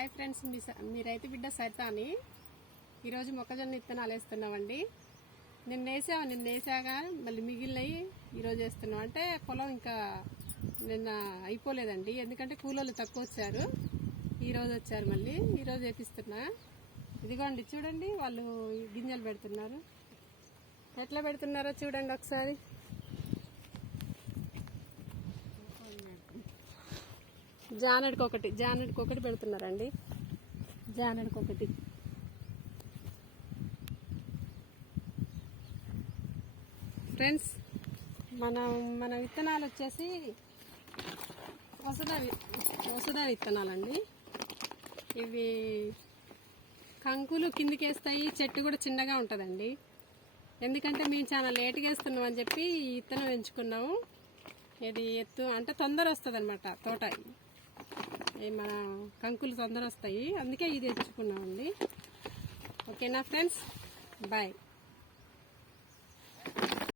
Hi friends, మీ రైతు బిడ్డ సైతాని ఈరోజు మొక్కజొన్న విత్తనాలు వేస్తున్నామండి. నిన్న వేసాగా మళ్ళీ మిగిలినవి ఈరోజు వేస్తున్నాం. అంటే పొలం ఇంకా నిన్న అయిపోలేదండి, ఎందుకంటే కూలోళ్ళు తక్కువ వచ్చారు. ఈరోజు వచ్చారు, మళ్ళీ ఈరోజు వేపిస్తున్నా. ఇదిగోండి చూడండి, వాళ్ళు గింజలు పెడుతున్నారు. ఎట్లా పెడుతున్నారో చూడండి ఒకసారి. జానెడ్కి ఒకటి పెడుతున్నారండి. జానెడ్కి ఒకటి. ఫ్రెండ్స్, మన విత్తనాలు వచ్చేసి వసుదా విత్తనాలండి. ఇవి కంకులు కిందికి వేస్తాయి, చెట్టు కూడా చిన్నగా ఉంటుందండి. ఎందుకంటే మేము చాలా లేట్గా వేస్తున్నాం అని చెప్పి ఈ విత్తనం ఎంచుకున్నాము. ఇది ఎత్తు అంటే తొందర వస్తుంది అనమాట, తోట మన కంకులు తొందర వస్తాయి, అందుకే ఇది ఎంచుకున్నామండి. ఓకేనా ఫ్రెండ్స్, బాయ్.